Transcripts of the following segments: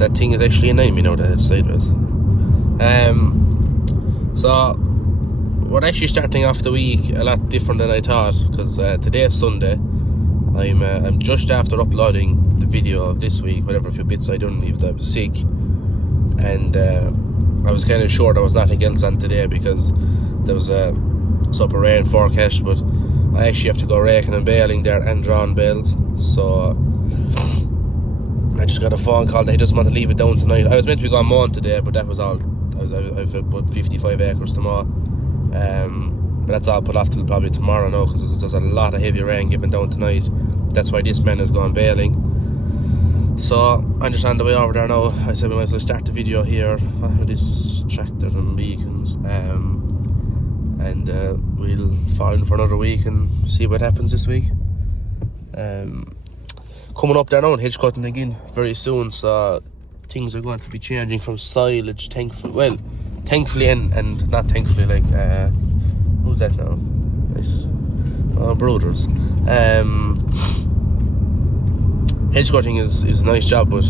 that thing is actually annoying me now that it's sideways. So we're actually starting off the week a lot different than I thought, because today is Sunday. I'm just after uploading the video of this week, whatever few bits I done, even though I was sick, and I was kind of sure there was nothing else on today because there was a super rain forecast, but I actually have to go raking and baling there and drawing bales. So I just got a phone call that he doesn't want to leave it down tonight. I was meant to be going mowing today, but that was all. I've about 55 acres to mow. But that's all put off till probably tomorrow now, because there's a lot of heavy rain given down tonight. That's why this man is going baling. So I'm just on the way over there now. I said we might as well start the video here with this tractor and beacons, and we'll fall in for another week and see what happens this week. Coming up there now and hedge cutting again very soon, so things are going to be changing from silage, thankfully and not thankfully, like who's that now? Brothers. Hedge cutting is a nice job, but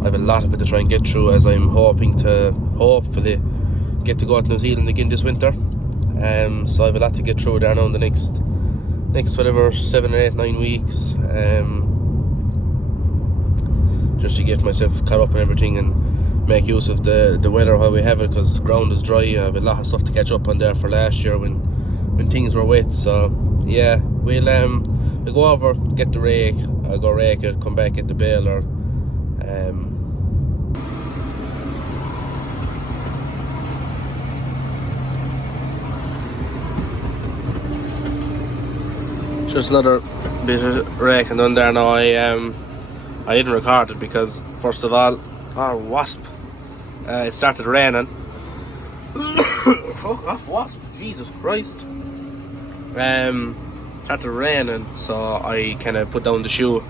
I have a lot of it to try and get through, as I'm hoping to hopefully get to go to New Zealand again this winter. So I have a lot to get through there now in the next whatever 7 or 8, 9 weeks, just to get myself caught up and everything and make use of the weather while we have it, because the ground is dry. I have a lot of stuff to catch up on there for last year when things were wet. So yeah, we'll go over, get the rake, I'll go rake it, come back, get the baler. Just another bit of raking done there now. I didn't record it because, first of all, wasp. It started raining. Fuck off, wasp! Jesus Christ. Started raining, so I kind of put down the shoe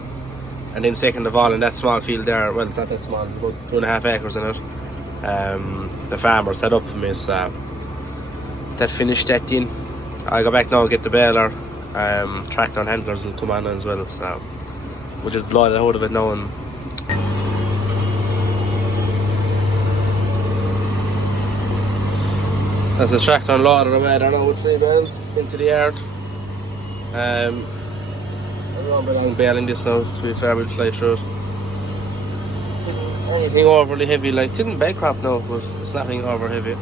and then taking the ball in that small field there. Well, it's not that small, about 2.5 acres in it. The farmer set up for me, so that finished that thing. I go back now and get the baler. Tractor and handlers will come on as well, so we'll just blow it out of it now. And there's a tractor and loader away there now with 3 bales into the yard. I won't be long baling this now, to be fair. We'll slide through it. Anything overly heavy, like, didn't bed crop now, but it's nothing over heavy.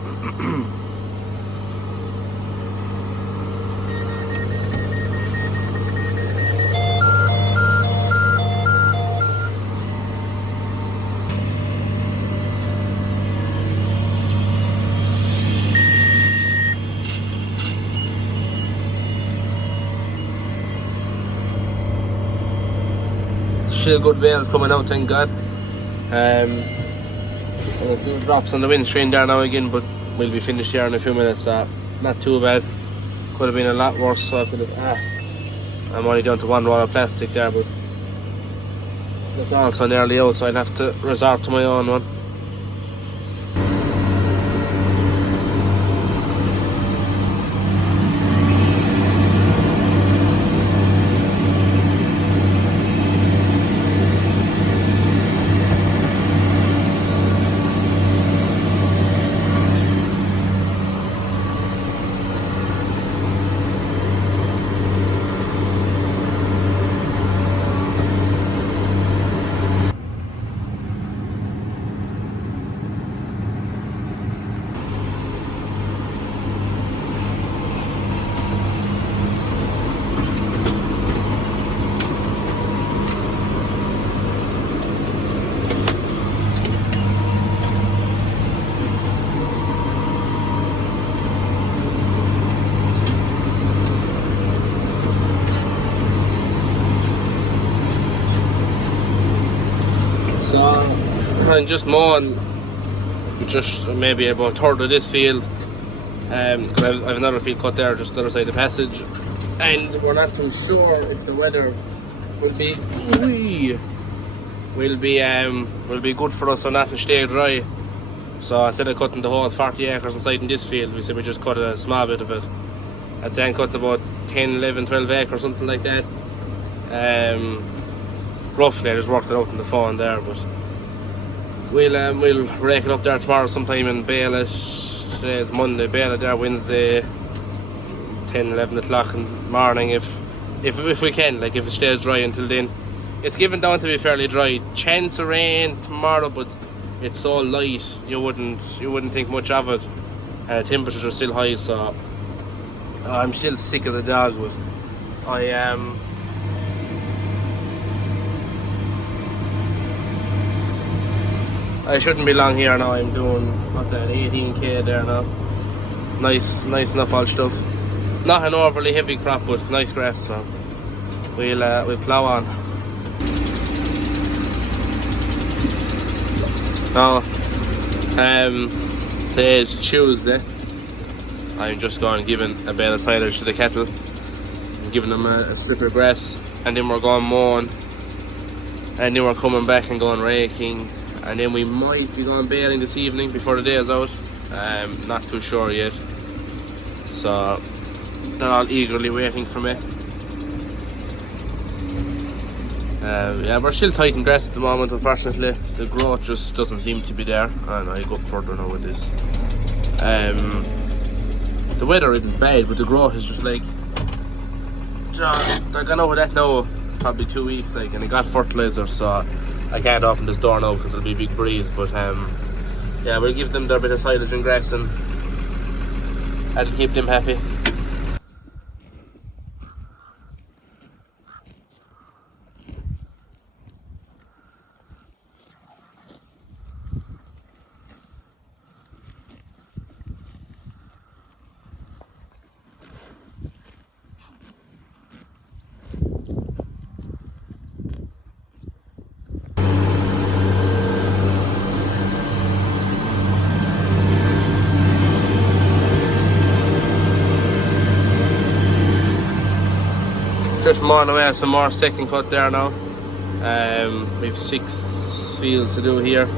Still good bales coming out, thank God. And a few drops on the windscreen there now again, but we'll be finished here in a few minutes. Not too bad. Could have been a lot worse, so I could have. I'm only down to 1 roll of plastic there, but it's also nearly out, so I'll have to resort to my own one. So I'm just mowing just maybe about a third of this field, because I have another field cut there just the other side of the passage, and we're not too sure if the weather will be good for us or not and stay dry. So instead of cutting the whole 40 acres inside in this field, we said we just cut a small bit of it. I'd say I'm cutting about 10, 11, 12 acres, something like that. Roughly, I just worked it out on the phone there, but we'll rake it up there tomorrow sometime and bale it. Today's Monday, bale it there Wednesday 10-11 o'clock in the morning if we can, like if it stays dry until then. It's given down to be fairly dry. Chance of rain tomorrow, but it's so light you wouldn't think much of it. Temperatures are still high, so I'm still sick as a dog, but I shouldn't be long here now. I'm doing, what's that, 18k there now. Nice enough all stuff. Not an overly heavy crop, but nice grass, so we'll plough on. Now, today is Tuesday. I'm just going giving a bale of silage to the cattle, giving them a strip of grass, and then we're going mowing, and then we're coming back and going raking, and then we might be going baling this evening before the day is out. Not too sure yet, so they're all eagerly waiting for me. Yeah, we're still tight in grass at the moment, unfortunately. The growth just doesn't seem to be there. And I'll go up further now with this. The weather isn't bad, but the growth is just like, they're gone over that now probably 2 weeks, like, and I got fertilizer, so I can't open this door now because it'll be a big breeze. But yeah, we'll give them their bit of silage and grass, and that'll keep them happy. Just mowing away some more second cut there now. We've 6 fields to do here,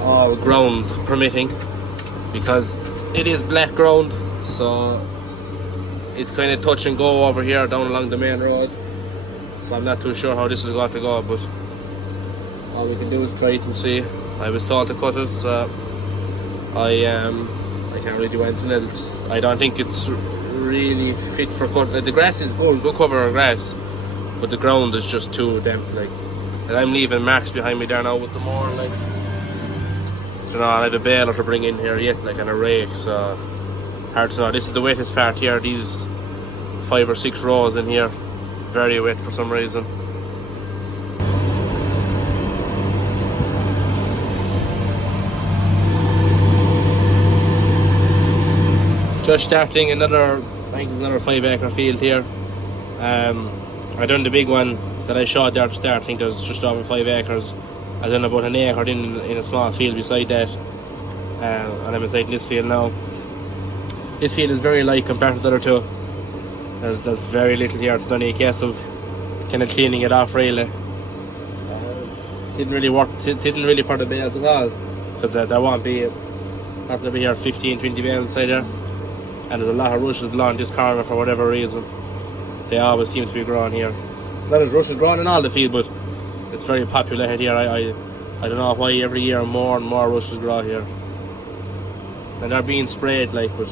all ground permitting, because it is black ground, so it's kind of touch and go over here down along the main road. So I'm not too sure how this is going to go, but all we can do is try it and see. I was told to cut it, so I can't really do anything else. I don't think it's really fit for cut. The grass is good cover of grass, but the ground is just too damp, like. And I'm leaving marks behind me there now with the mower, like. You know, I have a baler to bring in here yet, like, and a rake, so hard to know. This is the wettest part here, these 5 or 6 rows in here, very wet for some reason. Just starting another, I think there's another 5 acre field here. I done the big one that I showed there to start. I think there's just over 5 acres. I done about an acre in a small field beside that, and I'm inside this field now. This field is very light compared to the other two. There's very little here. It's only a case of kind of cleaning it off really. Didn't really work. Didn't really for the bales at all, because there won't be here 15-20 bales inside there. And there's a lot of rushes along this corner for whatever reason. They always seem to be growing here. There's rushes growing in all the field, but it's very populated here. I don't know why every year more and more rushes grow here. And they're being sprayed, like, but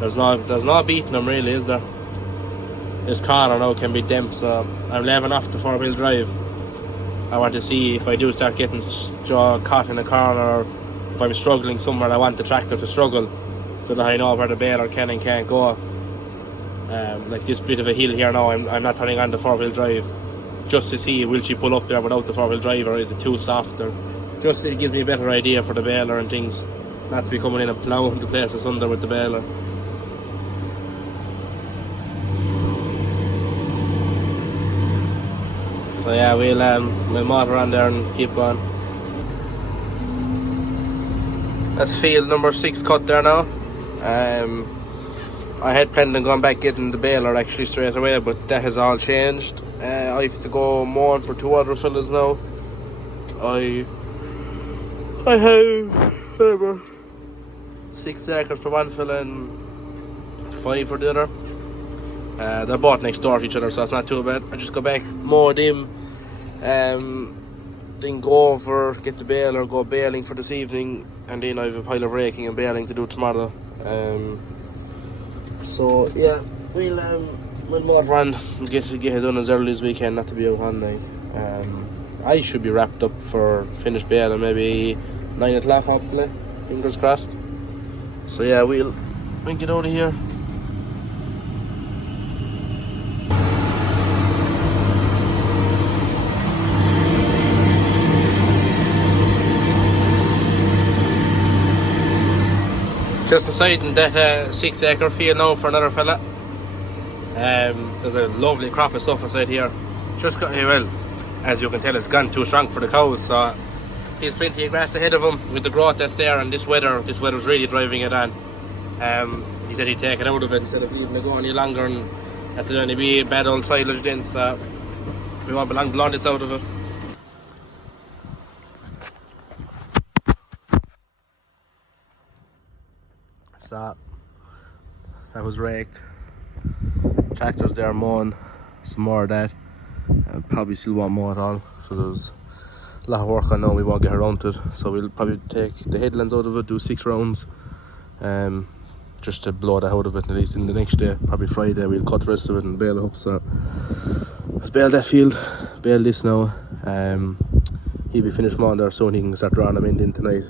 there's no beating them really, is there? This corner now can be damp, so I'm leaving off the 4-wheel drive. I want to see if I do start getting caught in a corner, or if I'm struggling somewhere, I want the tractor to struggle, so that I know where the baler can and can't go. Like this bit of a hill here now, I'm not turning on the 4-wheel drive, just to see will she pull up there without the 4-wheel drive, or is it too soft, or just it gives me a better idea for the baler and things, not to be coming in and ploughing the places under with the baler. So yeah, we'll motor on there and keep going. That's field number 6 cut there now. I had planned on going back getting the baler actually straight away, but that has all changed. I have to go mowing for 2 other fellas now. I have 6 acres for one fella and 5 for the other. They're both next door to each other, so it's not too bad. I just go back, mow them, then go over, get the baler, go baling for this evening, and then I have a pile of raking and baling to do tomorrow. So yeah, we'll motor on and get it done as early as we can, not to be out all night. I should be wrapped up for finished baling maybe 9 o'clock hopefully, fingers crossed. So yeah, we'll get out of here. Just deciding that 6-acre field now for another fella. There's a lovely crop of stuff aside here. Just got here, well, as you can tell, it's gone too strong for the cows, so he's plenty of grass ahead of him with the growth that's there, and this weather's really driving it on. He said he'd take it out of it instead of leaving it go any longer, and that'll only be bad old silage then, so we won't be long blowing this out of it. So that was raked. Tractor's there mowing some more of that. Probably still won't mow at all, so there's a lot of work. I know we won't get around to it, so we'll probably take the headlands out of it, do 6 rounds, just to blow that out of it. At least in the next day, probably Friday, we'll cut the rest of it and bale up. So let's bale that field, bale this now. He'll be finished mowing there soon. He can start drawing them in tonight,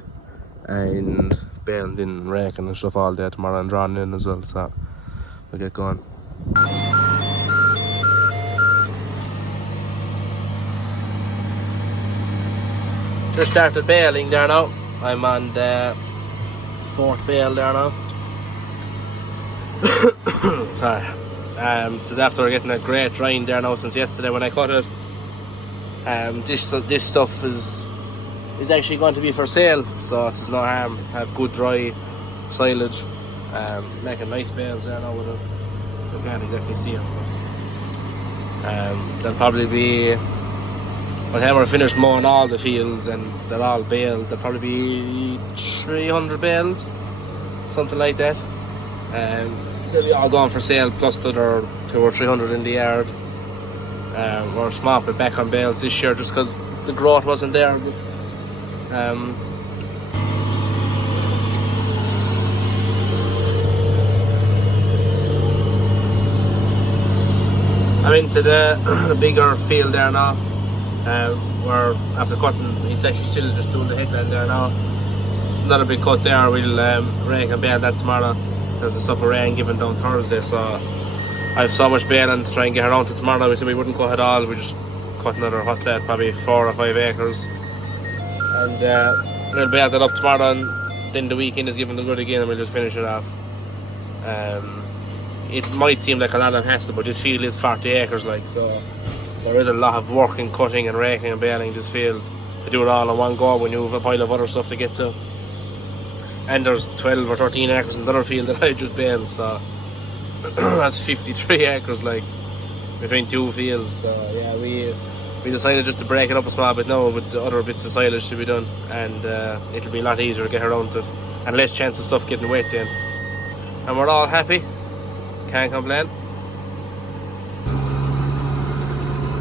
and baling in, raking and stuff all day tomorrow, and drawing in as well. So we'll get going. Just started baling there now. I'm on the 4th bale there now. Sorry. Just after getting a great drying there now since yesterday when I cut it. This stuff is actually going to be for sale, so there's no harm. Have good dry silage. Making nice bales there now with it. You can't exactly see it, but they'll probably be, by the time we're finished mowing all the fields and they're all baled, there'll probably be 300 bales, something like that. They'll be all gone for sale, plus the other 200 or 300 in the yard. We're smart but back on bales this year just because the growth wasn't there. I'm into the bigger field there now, where after cutting, he's actually still just doing the headland there now. Not a big cut there. We'll rake and bale that tomorrow. There's a sup of rain given down Thursday, so I have so much baling to try and get around to tomorrow. We said we wouldn't cut it all, we just cut another, what's that, probably 4 or 5 acres. And we'll bale that up tomorrow, and then the weekend is given the good again, and we'll just finish it off. It might seem like a lot of hassle, but this field is 40 acres, like, so there is a lot of work in cutting and raking and baling this field. To do it all in one go when you have a pile of other stuff to get to. And there's 12 or 13 acres in the other field that I just baled, so that's 53 acres, like, between 2 fields. So yeah, we decided just to break it up a small bit now with the other bits of silage to be done, and it'll be a lot easier to get around it and less chance of stuff getting wet then. And we're all happy, can't complain.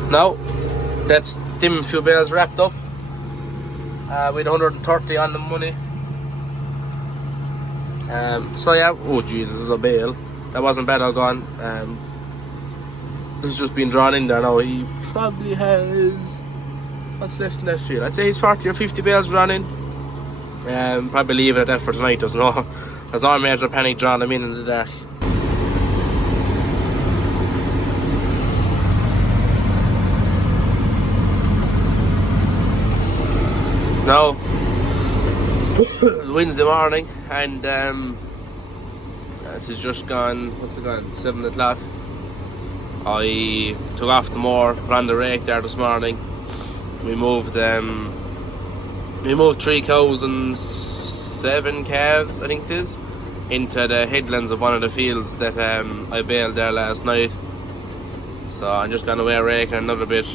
Now that's them few bales wrapped up. With 130 on the money. So yeah, oh Jesus, there's a bale. That wasn't bad all gone. This has just been drawn in there now. He probably has, what's left in that field? I'd say he's 40 or 50 bales drawn in. Probably leave it at that for tonight. There's no major panic drawing them in the dark. Now, it's Wednesday morning, and it has just gone, what's it gone, 7 o'clock. I took off the moor, ran the rake there this morning. We moved 3 cows and 7 calves, I think it is, into the headlands of one of the fields that I baled there last night. So I'm just gone away raking another bit.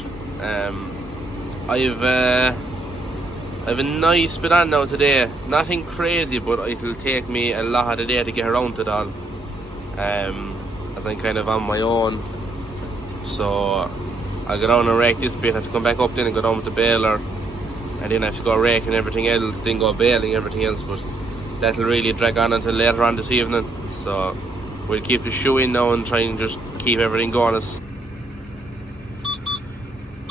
I have a nice bit on now today. Nothing crazy, but it'll take me a lot of the day to get around it all. As I'm kind of on my own. So I'll go down and rake this bit. I have to come back up then and go down with the baler. and then I have to go raking everything else, then go baling everything else, but that'll really drag on until later on this evening. So we'll keep the shoe in now and try and just keep everything going.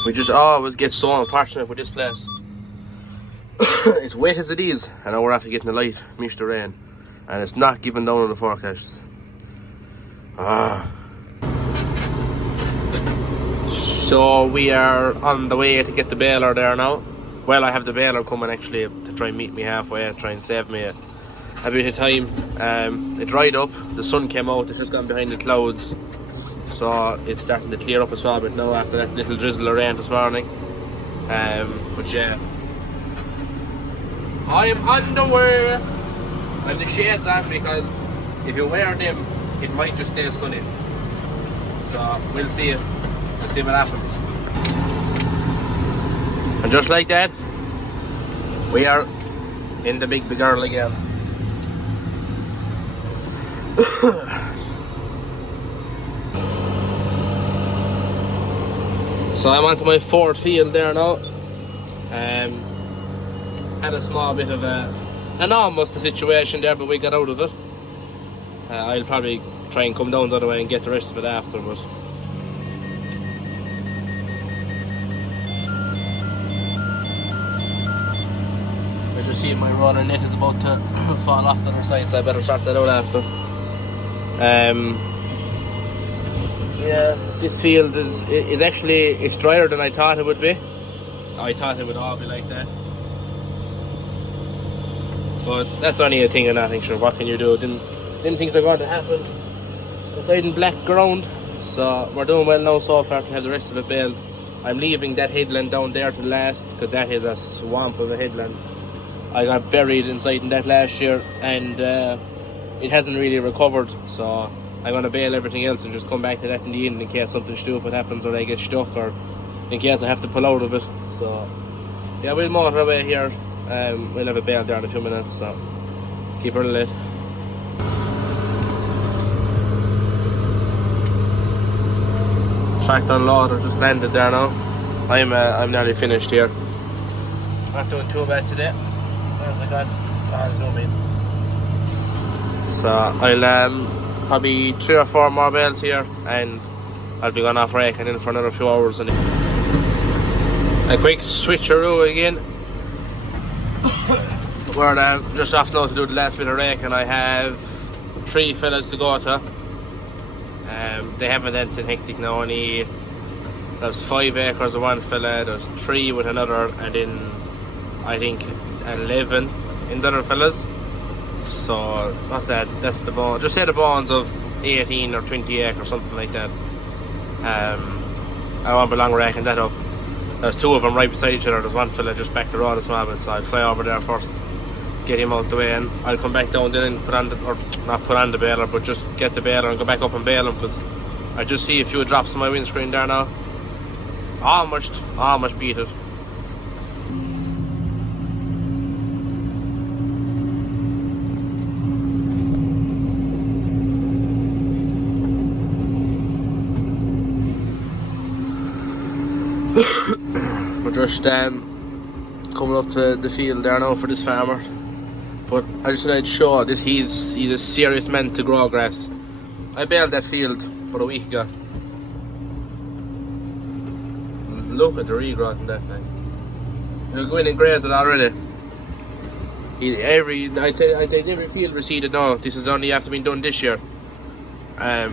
We just always get so unfortunate with this place. It's wet as it is, and now we're after getting a light mist of rain, and it's not giving down on the forecast. So we are on the way to get the baler there now. Well, I have the baler coming actually to try and meet me halfway, try and save me a bit of time. It dried up, the sun came out, it's just gone behind the clouds, so it's starting to clear up as well a bit now after that little drizzle of rain this morning. But yeah, I am on the way. I have the shades on because if you wear them, it might just stay sunny. So we'll see. We'll see what happens. And just like that, we are in the big girl again. So I'm onto my fourth field there now. Had a small bit of an almost a situation there, but we got out of it. I'll probably try and come down the other way and get the rest of it after, but I just see my roller net is about to fall off the other side, so I better sort that out after. Yeah, this field is actually, it's drier than I thought it would be. I thought it would all be like that, but that's only a thing of nothing. Sure, what can you do? Then things are going to happen. Inside in black ground, so we're doing well now so far to have the rest of it baled. I'm leaving that headland down there to last because that is a swamp of a headland. I got buried inside in that last year, and it hasn't really recovered, so I'm going to bail everything else and just come back to that in the end in case something stupid happens or I get stuck, or in case I have to pull out of it. So yeah, we'll motor away here. We'll have a bail there in a few minutes, so keep her lit. Tracked unloader just landed there now. I'm nearly finished here. Not doing too bad today. As I got zoom in. So I'll probably 3 or 4 more bales here, and I'll be going off raking in for another few hours. And a quick switcheroo again. We're just off now to do the last bit of raking. I have 3 fellas to go to. They haven't anything hectic now. Only there's 5 acres of one fella, there's 3 with another, and then I think 11 in the other fellas. So what's that? That's the bone. Just say the bones of 18 or 20 acres, something like that. I won't be long raking that up. There's 2 of them right beside each other. There's one fella just back the road a small bit, so I'll fly over there first, get him out the way, and I'll come back down then and put on the, or not put on the baler, but just get the baler and go back up and bail him, because I just see a few drops on my windscreen there now. Almost beat it. We're just coming up to the field there now for this farmer, but I just wanted to show this. He's a serious man to grow grass. I baled that field about a week ago. Look at the regrowth in that thing. You're going and graze it already. I'd say every field reseeded now. This is only after being done this year.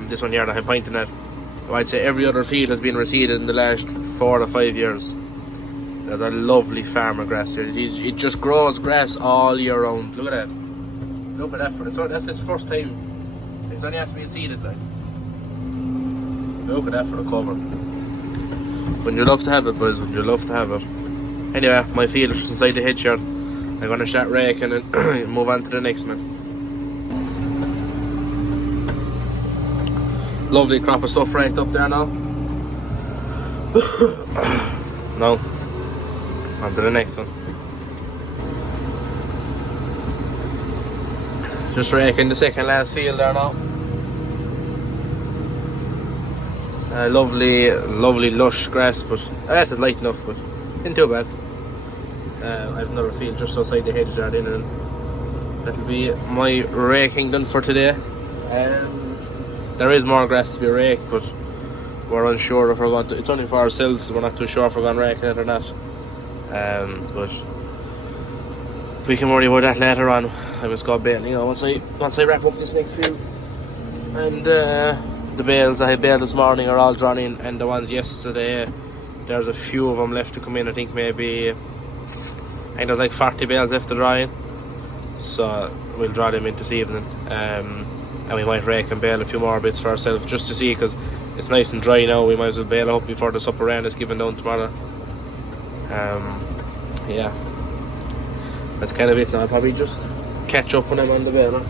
This one here that I'm pointing at. I'd say every other field has been reseeded in the last 4 or 5 years. There's a lovely farmer grass here. It just grows grass all year round. Look at that. Look at that. That's his first time. It's only after being seeded, like. Look at that for the cover. Wouldn't you love to have it, boys? Wouldn't you love to have it? Anyway, my field is inside the hedge here. I'm going to start raking and move on to the next one. Lovely crop of stuff raked up there now. Now, on to the next one. Just raking the second last field there now. Lovely lush grass, but that's light enough, but isn't too bad. I have another field just outside the hedge there, and that'll be my raking done for today. There is more grass to be raked, but we're unsure if we're going to. It's only for ourselves, so we're not too sure if we're going to rake it or not. But we can worry about that later on. I must go baling, once I wrap up this next field. And the bales I had baled this morning are all drawn in, and the ones yesterday, there's a few of them left to come in. I think there's like 40 bales left to draw in, so we'll draw them in this evening. And we might rake and bale a few more bits for ourselves just to see, because it's nice and dry now. We might as well bale up before the supper rain is given down tomorrow. Yeah, that's kind of it now. I'll probably just catch up when I'm on the baler.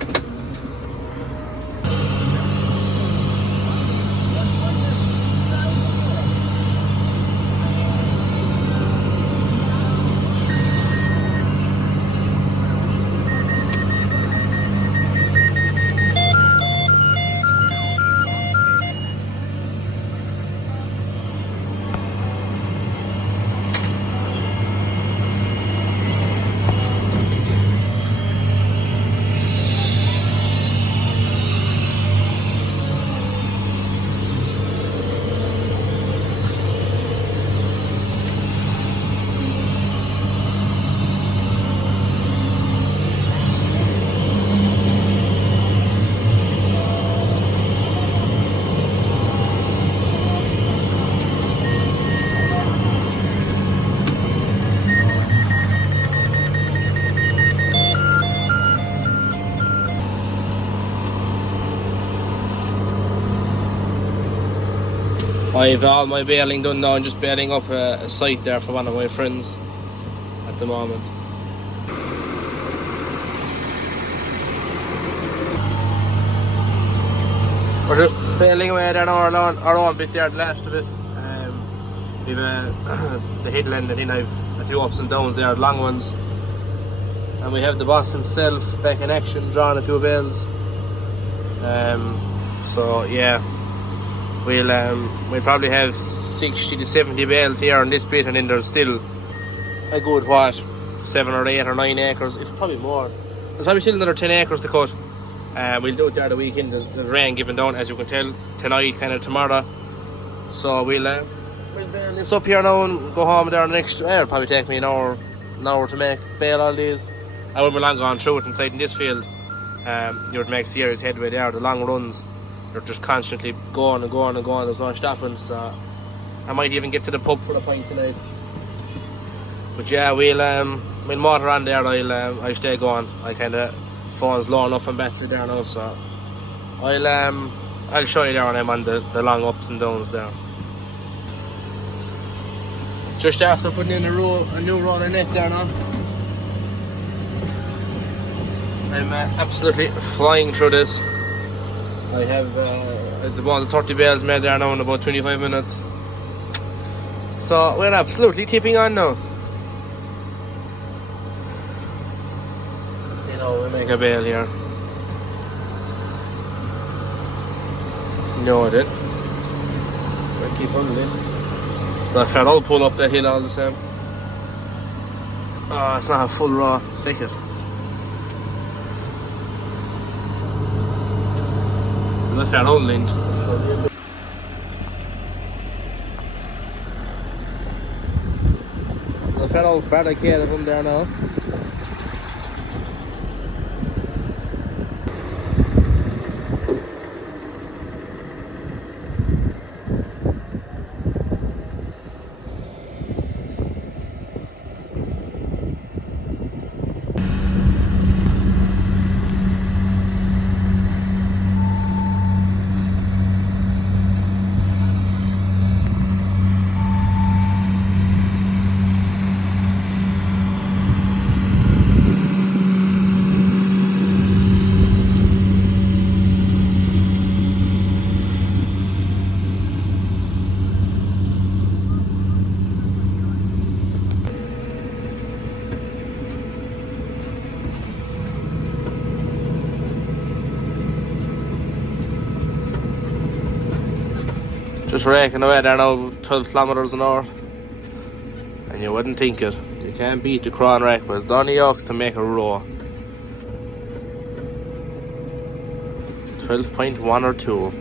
I've all my baling done now. I'm just baling up a site there for one of my friends at the moment. We're just baling away there now, our own bit there, the last of it. We've the headland, and then I've a few ups and downs there, long ones. And we have the boss himself back in action, drawing a few bales. So yeah. We'll probably have 60 to 70 bales here on this bit, and then there's still a good 7 or 8 or 9 acres, if probably more. There's probably still another 10 acres to cut. We'll do it there the weekend. There's rain given down, as you can tell, tonight, kind of tomorrow. So we'll bale this up here now and go home there next. It'll probably take me an hour to bale all these. I won't be long gone through it inside in this field. You would make serious headway there. The long runs, they're just constantly going and going and going. There's no stopping, so I might even get to the pub for the pint tonight. But yeah, we'll motor on there. I'll stay going. I kind of phone's low enough and battery there now, so I'll show you there when I'm on the long ups and downs there. Just after putting in a new roller net there now. I'm absolutely flying through this. I have the 30 bales made there now in about 25 minutes. So we're absolutely tipping on now. See now we make a bale here. No, I did. We'll keep on it. The fat will pull up that hill all the same. Oh, it's not a full raw. Take it. The fat old link. The fat old barricade on there now. Just raking away there now, 12 kilometers an hour. And and you wouldn't think it. You can't beat the Crown Rack, but it's Donny Oaks to make a row. 12.1 or 2.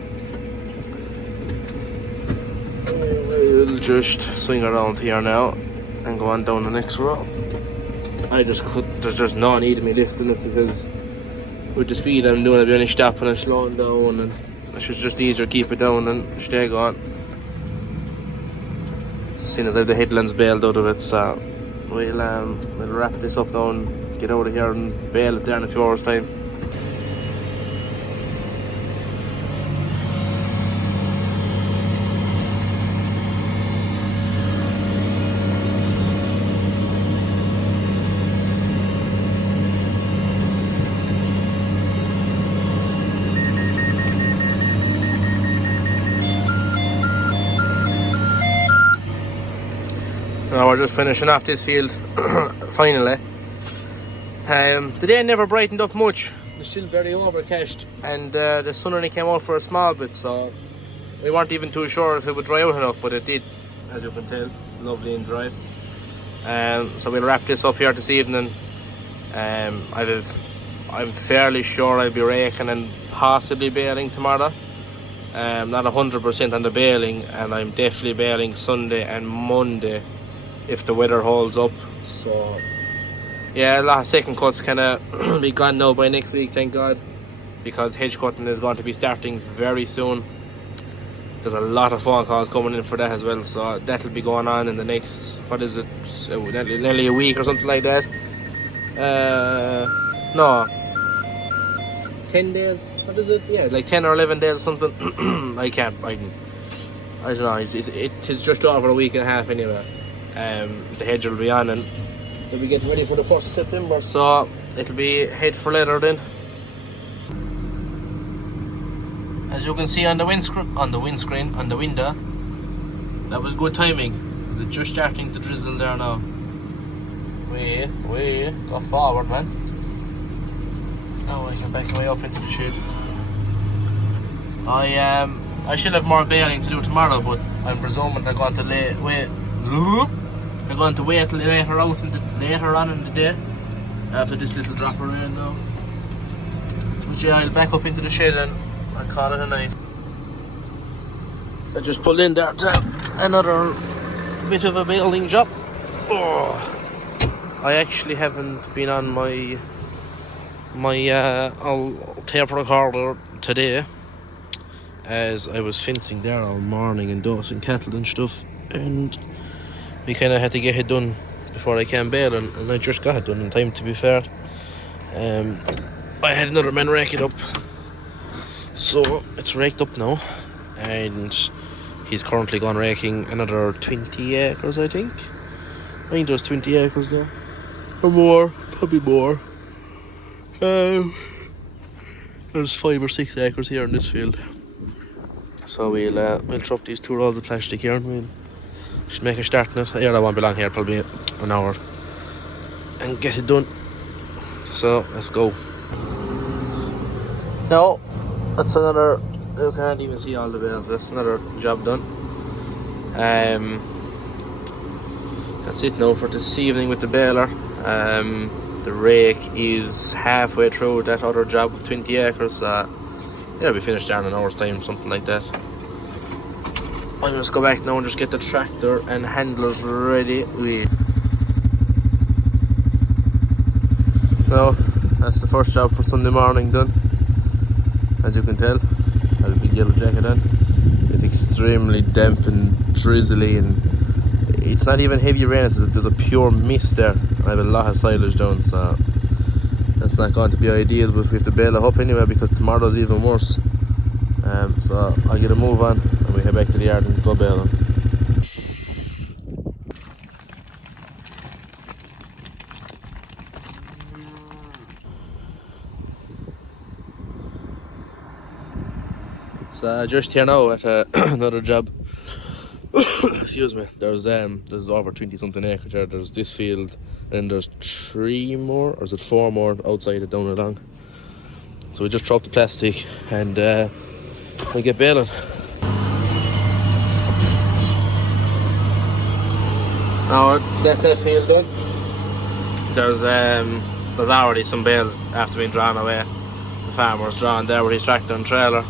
We'll just swing around here now and go on down the next row. There's just no need of me lifting it, because with the speed I'm doing, I'll be only stopping and slowing down, and it's just easier to keep it down and stay going. Seeing as I have the headlands bailed out of it, so we'll wrap this up now and get out of here and bail it there in a few hours time. Now we're just finishing off this field finally. The day never brightened up much. It's still very overcast, and the sun only came out for a small bit, so we weren't even too sure if it would dry out enough, but it did, as you can tell. Lovely and dry. So we'll wrap this up here this evening. I'm fairly sure I'll be raking and possibly baling tomorrow. Not 100% on the baling, and I'm definitely baling Sunday and Monday if the weather holds up. So yeah, a lot of second cuts kind of be gone now by next week, thank God, because hedge cutting is going to be starting very soon. There's a lot of phone calls coming in for that as well, so that'll be going on in the next, what is it, nearly a week or something like that. No, 10 days, what is it? Yeah, like 10 or 11 days or something. I don't know, it's just over a week and a half anyway. The hedge will be on, and they'll be getting ready for the 1st of September, so it'll be head for leather then. As you can see on the window, that was good timing. They're just starting to drizzle there now. Go forward, man. Now I can back way up into the shed. I should have more baling to do tomorrow, but I'm presuming they're going to wait till later on in the day, after this little drop of rain now. But yeah, I'll back up into the shed and I'll call it a night. I just pulled in there to another bit of a baling job. I actually haven't been on my tape recorder today, as I was fencing there all morning and dosing cattle and stuff, and we kind of had to get it done before I came bail, and I just got it done in time, to be fair. I had another man rake it up, so it's raked up now, and he's currently gone raking another 20 acres, I think there's 20 acres there, or more, probably more. There's 5 or 6 acres here in this field, so we'll drop these 2 rolls of plastic here and we'll just make a start on it. Yeah, that won't be long here, probably an hour, and get it done. So let's go. Now that's another, you can't even see all the bales, that's another job done. That's it now for this evening with the baler. The rake is halfway through that other job of 20 acres. Yeah, we'll be finished there in an hour's time, something like that. I'll just go back now and just get the tractor and handlers ready. Well, that's the first job for Sunday morning done. As you can tell, I have a big yellow jacket on. It's extremely damp and drizzly, and it's not even heavy rain, there's a pure mist there. I have a lot of silage down, so that's not going to be ideal, but we have to bail it up anyway because tomorrow's even worse. So I'll get a move on and we head back to the yard and go bailing. So just here now at another job. Excuse me. There's over 20 something acres there. There's this field, and there's 3 more, or is it 4 more outside it down along. So we just drop the plastic and we get bailing. Now that's that field done. There's already some bales after being drawn away. The farmer's drawn there with his tractor and trailer.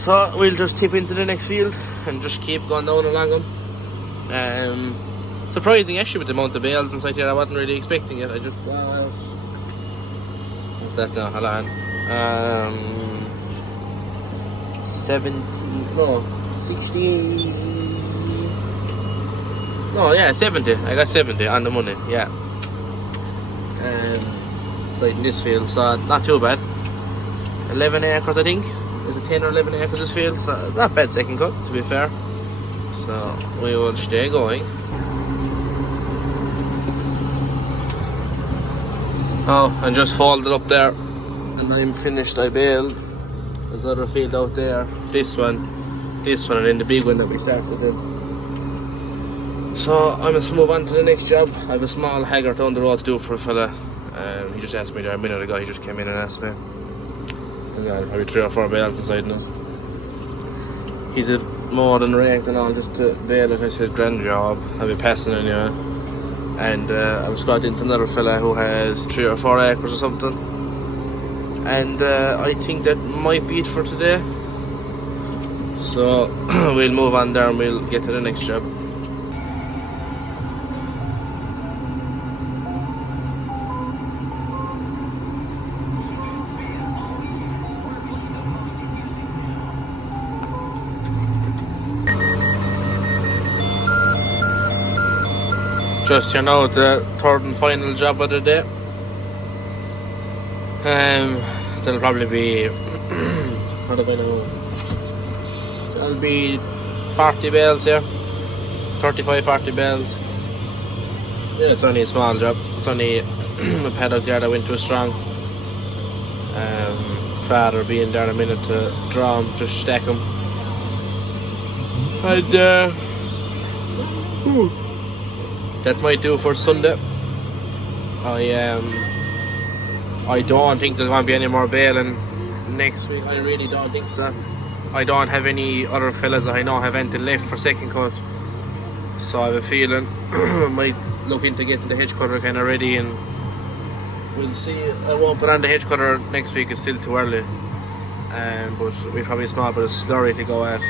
So we'll just tip into the next field and just keep going down along them. Surprising actually with the amount of bales inside here. I wasn't really expecting it. I just what's that now? Hold on. 70 no 60 no yeah 70. I got 70 on the money, yeah. Inside in this field, so not too bad. 11 acres I think. Is it 10 or 11 acres this field? So it's not bad second cut, to be fair. So we will stay going. Oh, I just folded up there and I'm finished. I baled. There's another field out there. This one, and then the big one that we started in. So I must move on to the next job. I have a small hagger down the road to do for a fella. He just asked me there a minute ago. He just came in and asked me. And I have probably 3 or 4 bales inside now. He's a more than raked and all, just to bale it. I said grand job. I'll be passing it anyway. And I was got into another fella who has 3 or 4 acres or something. And I think that might be it for today. So we'll move on there and we'll get to the next job. Just here now, the third and final job of the day. That'll probably be what do I know? That'll be 40 bales here, 35-40 bales. Yeah, it's only a small job. It's only a paddock there that went too strong. Father being there in a minute to draw them, just stack them. And that might do for Sunday. I don't think there's going to be any more baling next week. I really don't think so. I don't have any other fellas that I know have anything left for second cut. So I have a feeling I might look into getting the hedge cutter kind of ready, and we'll see. I won't put on the hedge cutter next week, it's still too early. But we've probably a small bit of slurry to go at.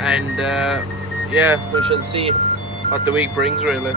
And yeah, we shall see what the week brings really.